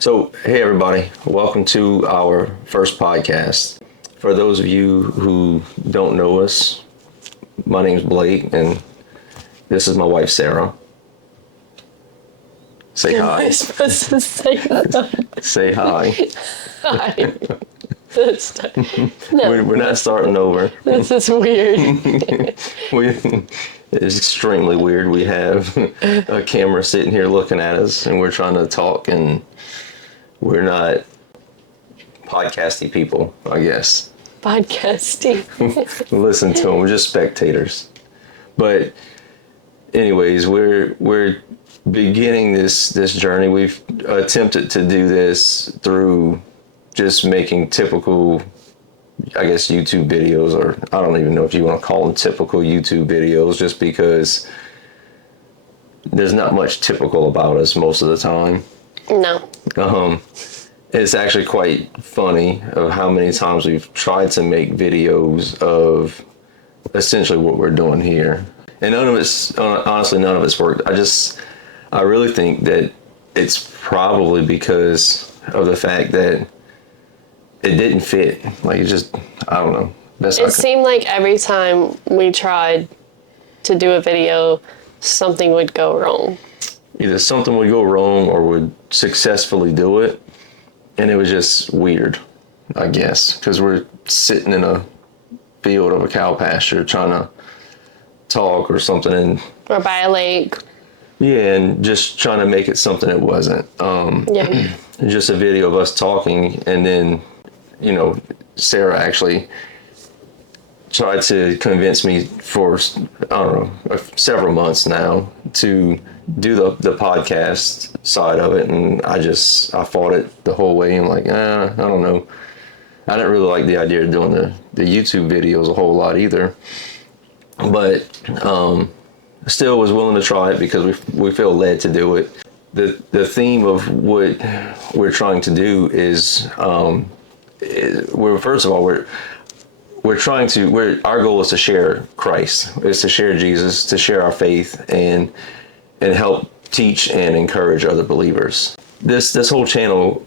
So, hey everybody, welcome to our first podcast. For those of you who don't know us, my name's Blake and this is my wife Sarah. Say hi. Am I supposed to say that? Say hi. Hi. No, We're not starting over. this is weird. It's extremely weird. We have a camera sitting here looking at us and we're trying to talk and we're not podcasty people, I guess. Podcasting. Listen to them. We're just spectators. But anyways, we're beginning this journey. We've attempted to do this through just making typical, I guess, YouTube videos, or I don't even know if you want to call them typical YouTube videos, just because there's not much typical about us most of the time. No. It's actually quite funny of how many times we've tried to make videos of essentially what we're doing here. And honestly, none of it's worked. I really think that it's probably because of the fact that it didn't fit. Like, I don't know. It seemed like every time we tried to do a video, something would go wrong. Either something would go wrong or would successfully do it. And it was just weird, I guess, because we're sitting in a field of a cow pasture trying to talk or something. Or by a lake. Yeah, and just trying to make it something it wasn't. Yeah. Just a video of us talking, and then, Sarah actually tried to convince me for, I don't know, several months now to do the podcast side of it, and I fought it the whole way. I'm like, I don't know. I didn't really like the idea of doing the YouTube videos a whole lot either, but still was willing to try it because we feel led to do it. The theme of what we're trying to do is our goal is to share Christ, is to share Jesus, to share our faith, and help teach and encourage other believers. This whole channel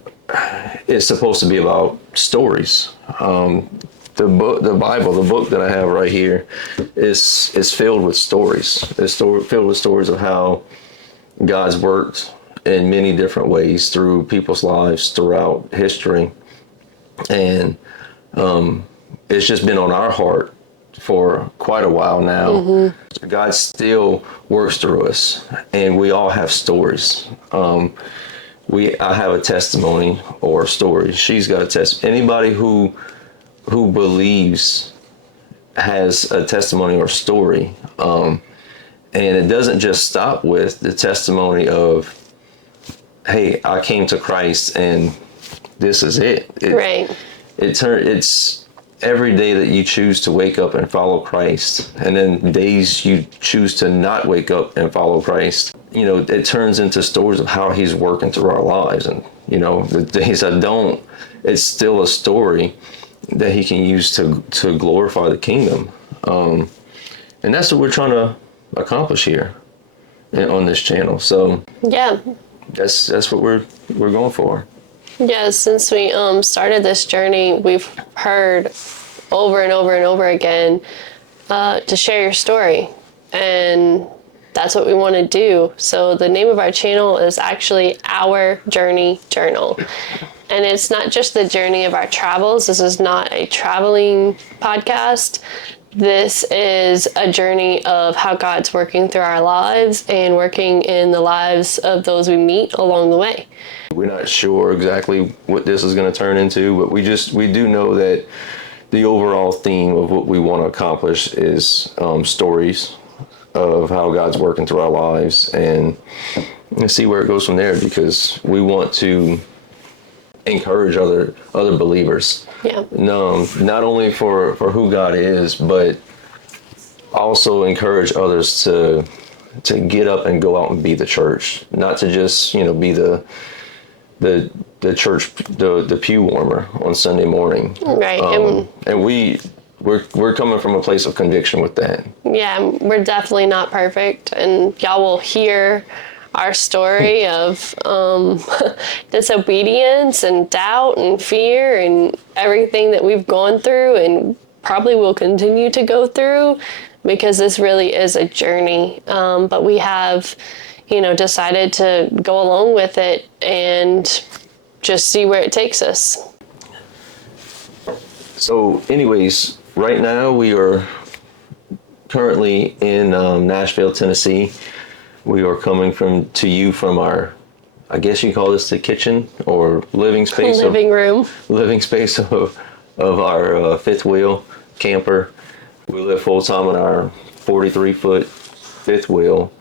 is supposed to be about stories. The Bible, the book that I have right here, is filled with stories. It's filled with stories of how God's worked in many different ways through people's lives throughout history. And it's just been on our heart for quite a while now. Mm-hmm. God still works through us, and we all have stories. I have a testimony or a story. She's got a testimony. Anybody who believes has a testimony or story. And it doesn't just stop with the testimony of, hey, I came to Christ and this is it. Right. It's every day that you choose to wake up and follow Christ, and then days you choose to not wake up and follow Christ. It turns into stories of how he's working through our lives. And, the days I don't, it's still a story that he can use to glorify the kingdom. And that's what we're trying to accomplish here on this channel. So yeah, that's what we're going for. Yeah, since we started this journey, we've heard over and over and over again to share your story, and that's what we want to do. So the name of our channel is actually Our Journey Journal. And it's not just the journey of our travels. This is not a traveling podcast. This is a journey of how God's working through our lives and working in the lives of those we meet along the way. We're not sure exactly what this is going to turn into, but we do know that the overall theme of what we want to accomplish is stories of how God's working through our lives, and see where it goes from there, because we want to encourage other believers. Yeah. No, not only for who God is, but also encourage others to get up and go out and be the church, not to just be the church, the pew warmer on Sunday morning. Right. And we're coming from a place of conviction with that. Yeah, we're definitely not perfect, and y'all will hear our story of disobedience and doubt and fear and everything that we've gone through and probably will continue to go through, because this really is a journey. But we have, decided to go along with it and just see where it takes us. So anyways, right now we are currently in Nashville, Tennessee. We are coming to you from our, I guess you call this the kitchen or living space. Living room. Living space of our fifth wheel camper. We live full time in our 43-foot fifth wheel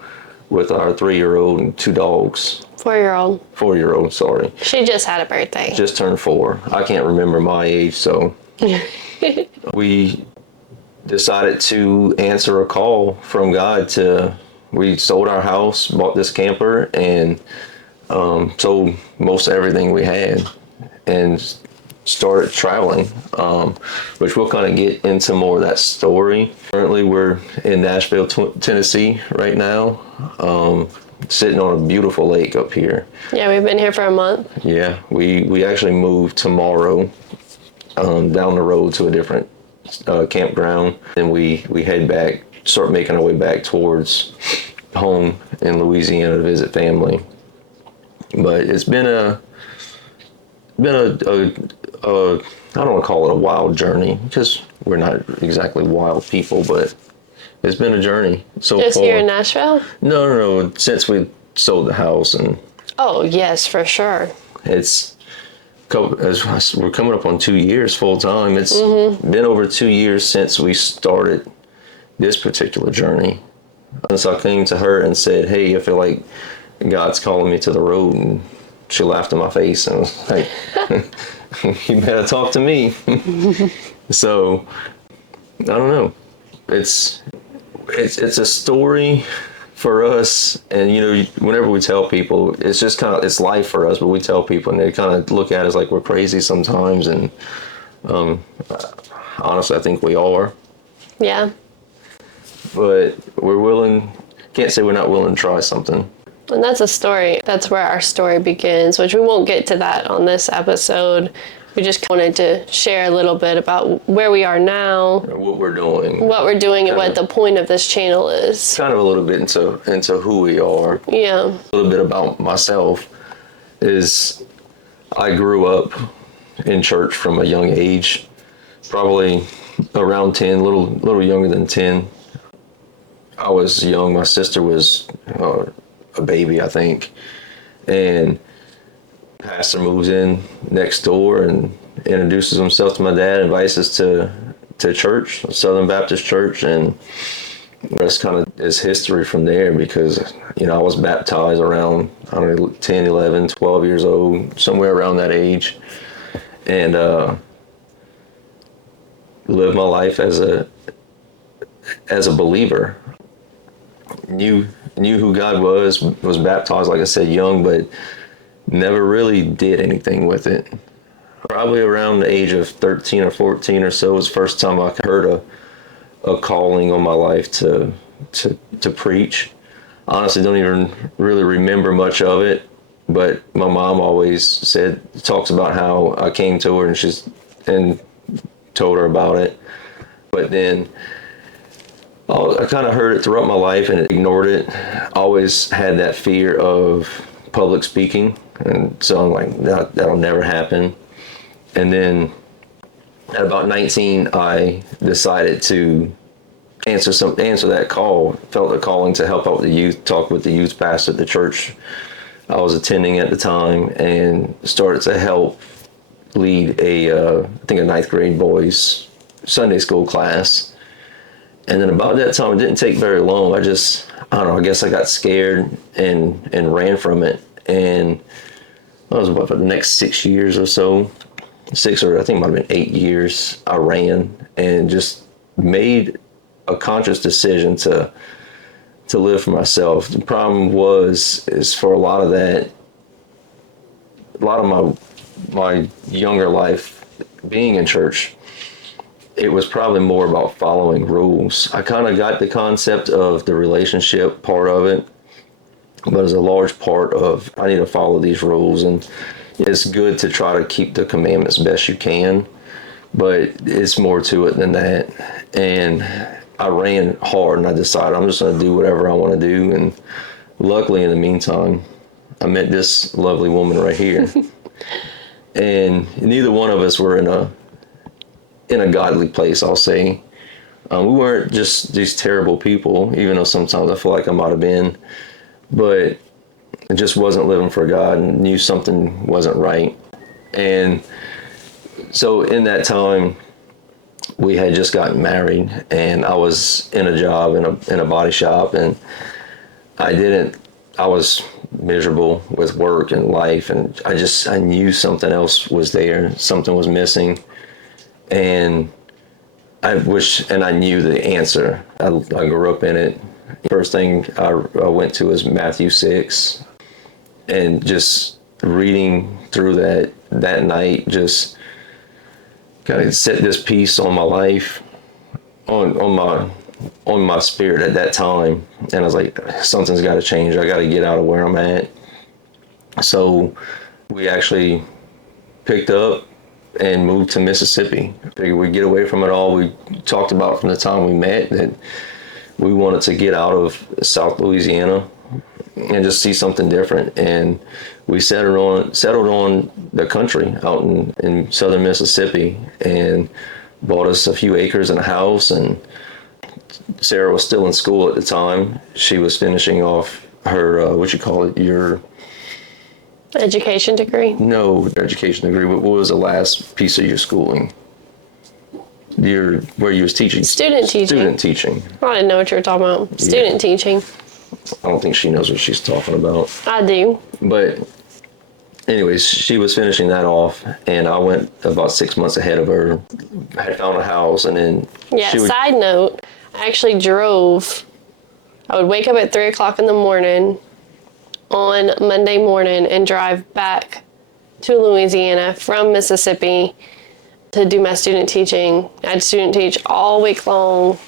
with our 3-year-old and 2 dogs. 4-year-old. 4-year-old, sorry. She just had a birthday. Just turned 4. I can't remember my age, so we decided to answer a call from God we sold our house, bought this camper, and sold most everything we had and started traveling, which we'll kind of get into more of that story. Currently, we're in Nashville, Tennessee right now, sitting on a beautiful lake up here. Yeah, we've been here for a month. Yeah, we actually move tomorrow down the road to a different campground, and we head back, start making our way back towards home in Louisiana to visit family. But it's been a I don't want to call it a wild journey, because we're not exactly wild people, but it's been a journey so far. Just here in Nashville? No. Since we sold the house, and Oh, yes, for sure. we're coming up on 2 years full time. It's been over 2 years since we started this particular journey. Since I came to her and said, "Hey, I feel like God's calling me to the road," and she laughed in my face and was like, "You better talk to me." So I don't know. It's a story for us, and whenever we tell people, it's just it's life for us. But we tell people, and they kind of look at us like we're crazy sometimes, and honestly, I think we are. Yeah. But we're willing. Can't say we're not willing to try something. And that's a story. That's where our story begins, which we won't get to that on this episode. We just wanted to share a little bit about where we are now, What we're doing. and what the point of this channel is. Kind of a little bit into who we are. Yeah. A little bit about myself is I grew up in church from a young age, probably around 10, a little younger than 10. I was young. My sister was a baby, I think, and pastor moves in next door and introduces himself to my dad, invites us to church, Southern Baptist Church, and the rest kind of is history from there, because I was baptized around 10, 11, 12 years old, somewhere around that age, and lived my life as a believer. Knew who God was baptized, like I said, young, but never really did anything with it. Probably around the age of 13 or 14 or so was the first time I heard a calling on my life to preach. Honestly, don't even really remember much of it, but my mom always talks about how I came to her and told her about it. But then I kind of heard it throughout my life and ignored it. Always had that fear of public speaking, and so I'm like, that'll never happen. And then at about 19, I decided to answer that call. Felt a calling to help out the youth, talk with the youth pastor at the church I was attending at the time, and started to help lead I think a 9th grade boys Sunday school class. And then about that time, it didn't take very long. I don't know, I guess I got scared and ran from it. And that was about for the next 6 years or so. 6, or I think it might have been 8 years, I ran and just made a conscious decision to live for myself. The problem is for a lot of my younger life being in church, it was probably more about following rules. I kind of got the concept of the relationship part of it, but as a large part of, I need to follow these rules, and it's good to try to keep the commandments best you can, but it's more to it than that. And I ran hard, and I decided I'm just going to do whatever I want to do. And luckily, in the meantime, I met this lovely woman right here. And neither one of us were in a godly place, I'll say. We weren't just these terrible people, even though sometimes I feel like I might have been, but I just wasn't living for God and knew something wasn't right. And so in that time, we had just gotten married, and I was in a job in a body shop, and I was miserable with work and life, and I knew something else was there, something was missing, and I knew the answer. I grew up in it. First thing I went to was Matthew 6, and just reading through that night just kind of set this peace on my life, on my spirit at that time. And I was like, something's got to change. I got to get out of where I'm at. So we actually picked up and moved to Mississippi. Figured we'd get away from it all. We talked about from the time we met that we wanted to get out of South Louisiana and just see something different. And we settled on the country out in southern Mississippi, and bought us a few acres and a house. And Sarah was still in school at the time. She was finishing off her, your Education degree? No, education degree. What was the last piece of your schooling? Where you was teaching? Student teaching. Student teaching. I didn't know what you were talking about. Student teaching. I don't think she knows what she's talking about. I do. But anyways, she was finishing that off, and I went about 6 months ahead of her. I had found a house, and then Side note, I actually drove. I would wake up at 3 o'clock in the morning on Monday morning and drive back to Louisiana from Mississippi to do my student teaching. I'd student teach all week long,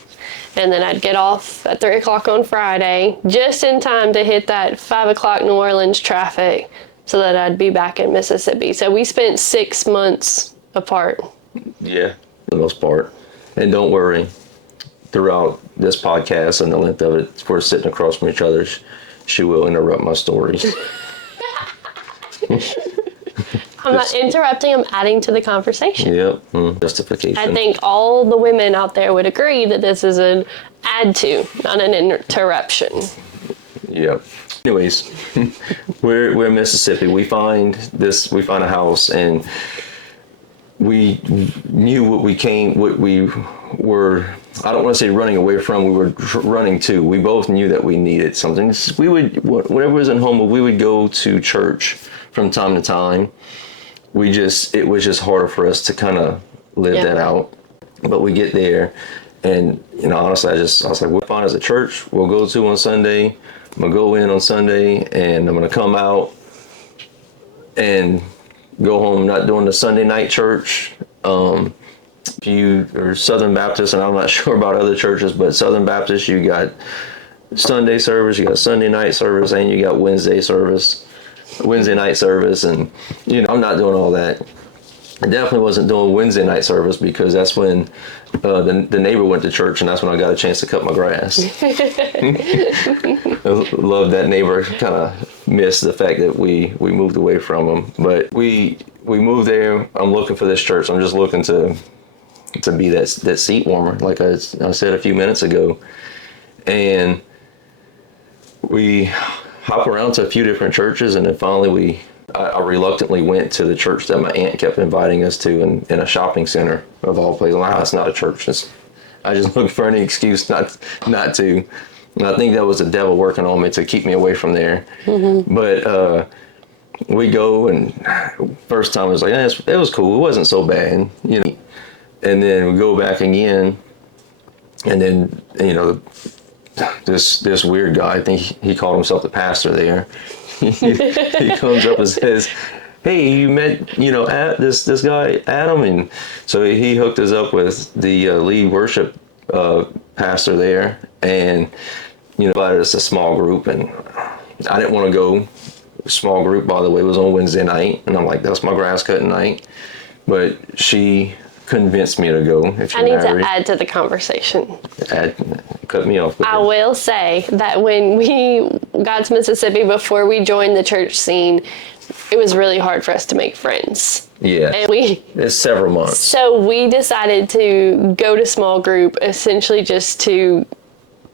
and then I'd get off at 3 o'clock on Friday, just in time to hit that 5 o'clock New Orleans traffic so that I'd be back in Mississippi. So we spent 6 months apart. Yeah, for the most part. And don't worry, throughout this podcast and the length of it, if we're sitting across from each other, she will interrupt my stories. I'm not interrupting, I'm adding to the conversation. Yep, justification. I think all the women out there would agree that this is an add to, not an interruption. Yep. Anyways, we're in Mississippi. We find a house, and we knew what we were, I don't want to say running away from, we were running to. We both knew that we needed something. Whenever we was at home, we would go to church from time to time. It was just harder for us to kind of live that out. But we get there, and honestly, I was like, we'll find us a church we'll go to on Sunday. I'm gonna go in on Sunday, and I'm gonna come out and go home, not doing the Sunday night church. If you are Southern Baptist, and I'm not sure about other churches, but Southern Baptist, you got Sunday service, you got Sunday night service, and you got Wednesday night service. And I'm not doing all that. I definitely wasn't doing Wednesday night service, because that's when the neighbor went to church, and that's when I got a chance to cut my grass. I love that neighbor. Kind of missed the fact that we moved away from him, but we moved there. I'm looking for this church. I'm just looking to be that seat warmer, like I said a few minutes ago. And we hop around to a few different churches, and then finally I reluctantly went to the church that my aunt kept inviting us to in a shopping center of all places. Wow, it's not a church. I just looked for any excuse not to. And I think that was the devil working on me to keep me away from there. Mm-hmm. But we go, and first time I was like, it was cool. It wasn't so bad, And then we go back again, and then this weird guy, I think he called himself the pastor there. He comes up and says, "Hey, you met this guy Adam?" And so he hooked us up with the lead worship pastor there, and invited us a small group. And I didn't want to go. Small group, by the way, was on Wednesday night, and I'm like, that's my grass cutting night. But she convinced me to go. If I you're need to married, add to the conversation. cut me off. I will say that when we got to Mississippi, before we joined the church scene, it was really hard for us to make friends. Yeah, And it's several months. so we decided to go to small group, essentially just to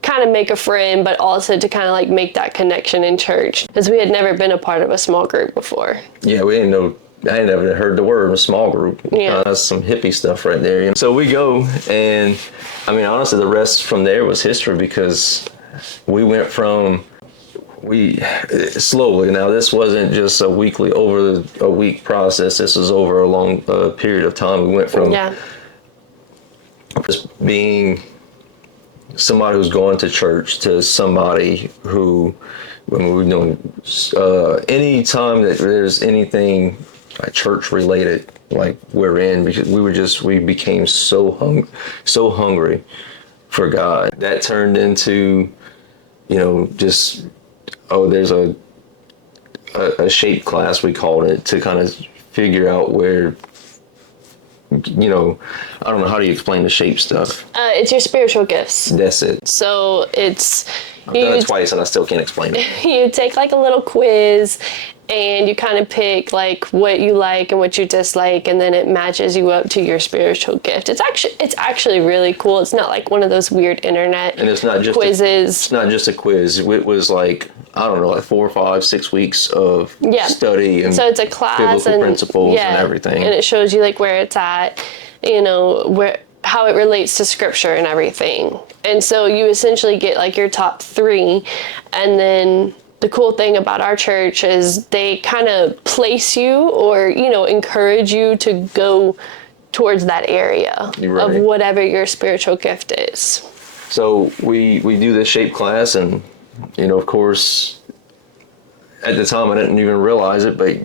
kind of make a friend, but also to kind of like make that connection in church, because we had never been a part of a small group before. Yeah, we didn't know. I ain't never heard the word small group. Yeah. That's some hippie stuff right there. You know? So we go, and I mean, honestly, the rest from there was history, because we went from slowly. Now, this wasn't just a week process. This was over a long period of time. We went from Yeah. just being somebody who's going to church to somebody who, when we were doing any time that there's anything like church related, like we're in, because we became so hungry for God, that turned into, just, there's a shape class, we called it, to kind of figure out where, I don't know, how do you explain the shape stuff? It's your spiritual gifts. That's it. So it's I've done it twice and I still can't explain it. you take like a little quiz, and you kind of pick like what you like and what you dislike, and then it matches you up to your spiritual gift. It's actually really cool. It's not like one of those weird internet And it's not just quizzes. It's not just a quiz. It was like, I don't know, like 4, 5, 6 weeks of study and So it's a class biblical and principles and everything. And it shows you like where it's at, how it relates to scripture and everything. And so you essentially get like your top 3, and then the cool thing about our church is they kind of place you or, encourage you to go towards that area of whatever your spiritual gift is. So we do this shape class, and, of course, at the time I didn't even realize it, but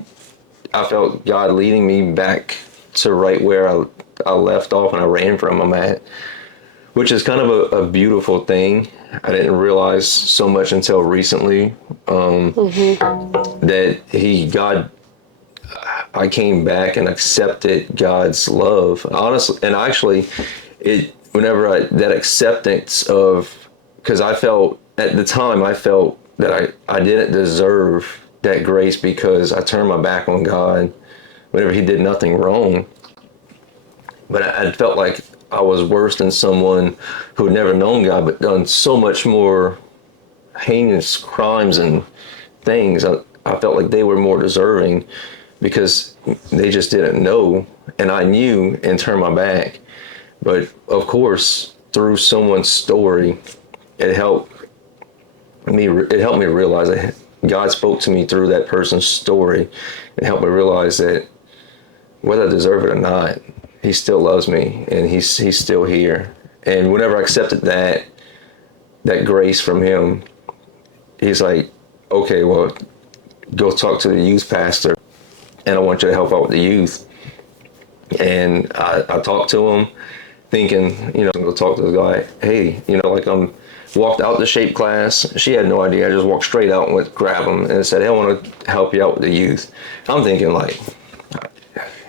I felt God leading me back to right where I left off and I ran from him at, which is kind of a beautiful thing. I didn't realize so much until recently that I came back and accepted God's love. Honestly, and actually, that acceptance of, because I felt at the time, that I didn't deserve that grace because I turned my back on God whenever he did nothing wrong. But I felt like I was worse than someone who had never known God but done so much more heinous crimes and things. I felt like they were more deserving because they just didn't know, and I knew and turned my back. But of course, through someone's story, it helped me realize that God spoke to me through that person's story. It helped me realize that whether I deserve it or not, he still loves me, and he's still here. And whenever I accepted that grace from him, he's like, okay, well, go talk to the youth pastor, and I want you to help out with the youth. And I talked to him thinking, go talk to the guy. Hey, I'm walked out the shape class. She had no idea. I just walked straight out and went to grab him and said, hey, I want to help you out with the youth. I'm thinking like,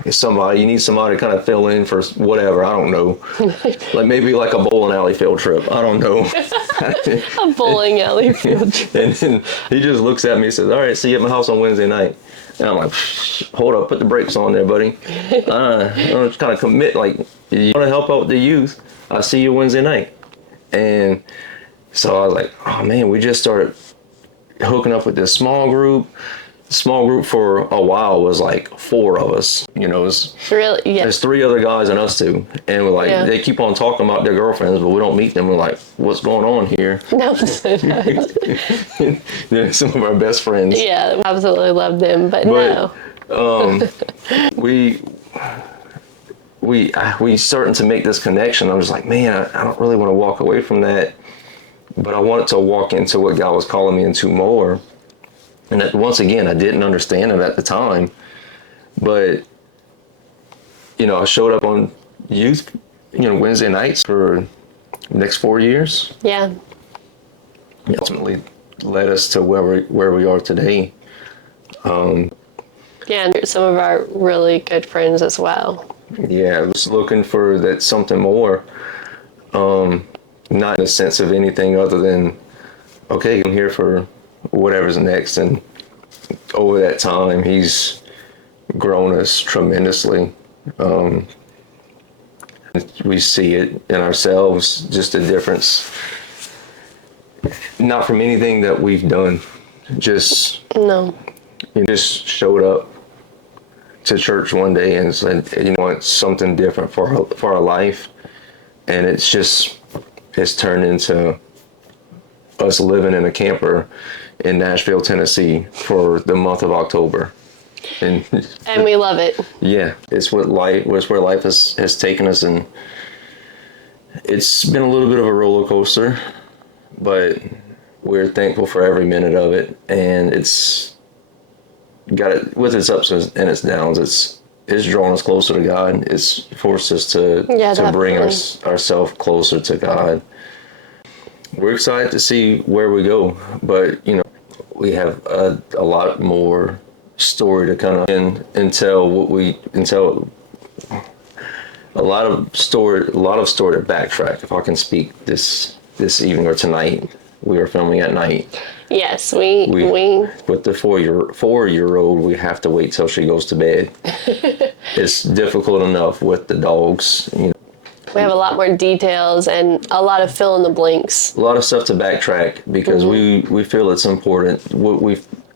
you need somebody to kind of fill in for whatever, I don't know. Like maybe like a bowling alley field trip, I don't know. A bowling alley field trip. And then he just looks at me and says, all right, see you at my house on Wednesday night. And I'm like, hold up, put the brakes on there, buddy. I'm just kind of commit, like, you want to help out with the youth? I'll see you Wednesday night. And so I was like, oh man, we just started hooking up with this small group. Small group for a while was like 4 of us. Really? Yeah. There's 3 other guys and us 2, and we're like, they keep on talking about their girlfriends, but we don't meet them. We're like, what's going on here? No. They're some of our best friends. Yeah, absolutely love them, but no. We starting to make this connection. I was like, man, I don't really want to walk away from that, but I wanted to walk into what God was calling me into more. And that, once again, I didn't understand it at the time, but, I showed up on youth, Wednesday nights for the next 4 years. Yeah. Ultimately, led us to where we are today. Yeah, and some of our really good friends as well. Yeah, I was looking for that something more. Not in the sense of anything other than, okay, I'm here for whatever's next. And over that time, he's grown us tremendously. We see it in ourselves, just a difference. Not from anything that we've done, just No. he just showed up to church one day and said, you know, it's something different for our life. And it's turned into us living in a camper in Nashville, Tennessee for the month of October. And We love it. yeah, it's where life has taken us. And it's been a little bit of a roller coaster, but we're thankful for every minute of it. And it's got it with its ups and its downs. It's drawn us closer to God. It's forced us to bring ourselves closer to God. We're excited to see where we go, but you know, we have a lot more story to kind of until a lot of story to backtrack. If I can speak this evening or tonight, we were filming at night. Yes, we With the four-year-old, we have to wait till she goes to bed. It's difficult enough with the dogs. You know, we have a lot more details and a lot of fill in the blanks. a lot of stuff to backtrack because we feel it's important.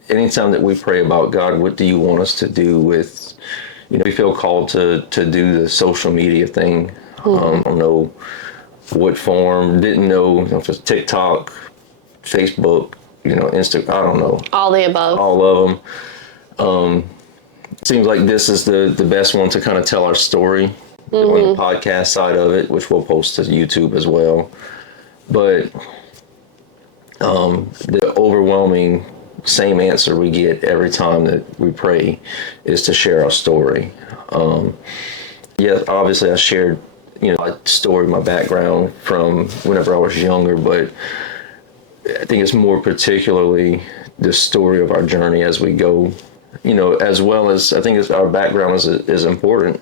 Anytime that we pray about God, what do you want us to do with? You know, we feel called to do the social media thing. I don't know what form. Didn't know if it's TikTok, Facebook. You know, Instagram, I don't know. All the above. All of them. Seems like this is the best one to kind of tell our story on the podcast side of it, which we'll post to YouTube as well. But the overwhelming same answer we get every time that we pray is to share our story. Yeah, obviously I shared, you know, my story, my background from whenever I was younger, but I think it's more particularly the story of our journey as we go, you know, as well as I think our background is important,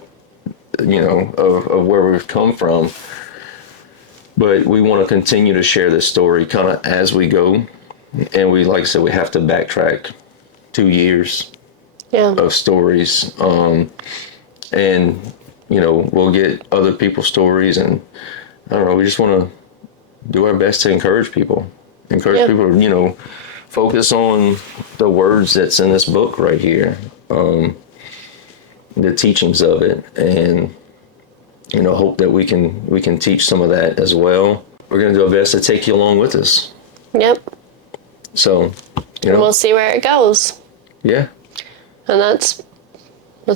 you know, of where we've come from. But we want to continue to share this story kind of as we go. And we, like I said, we have to backtrack 2 years of stories. And, you know, we'll get other people's stories. And I don't know, we just want to do our best to encourage people. People, you know, focus on the words that's in this book right here, the teachings of it, and you know, hope that we can teach some of that as well. We're gonna do our best to take you along with us. Yep. So, you know, we'll see where it goes. Yeah. And that's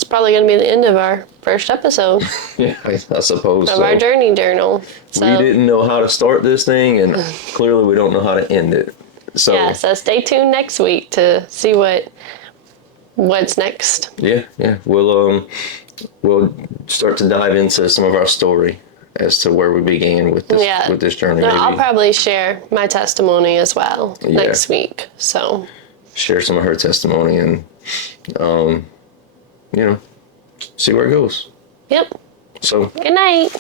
probably gonna be the end of our first episode. Yeah, I suppose of our journey journal. So we didn't know how to start this thing, and clearly we don't know how to end it. So yeah, so stay tuned next week to see what's next. Yeah. We'll start to dive into some of our story as to where we began with this journey. No, I'll probably share my testimony as well next week. So share some of her testimony and you know, see where it goes. Yep. So good night.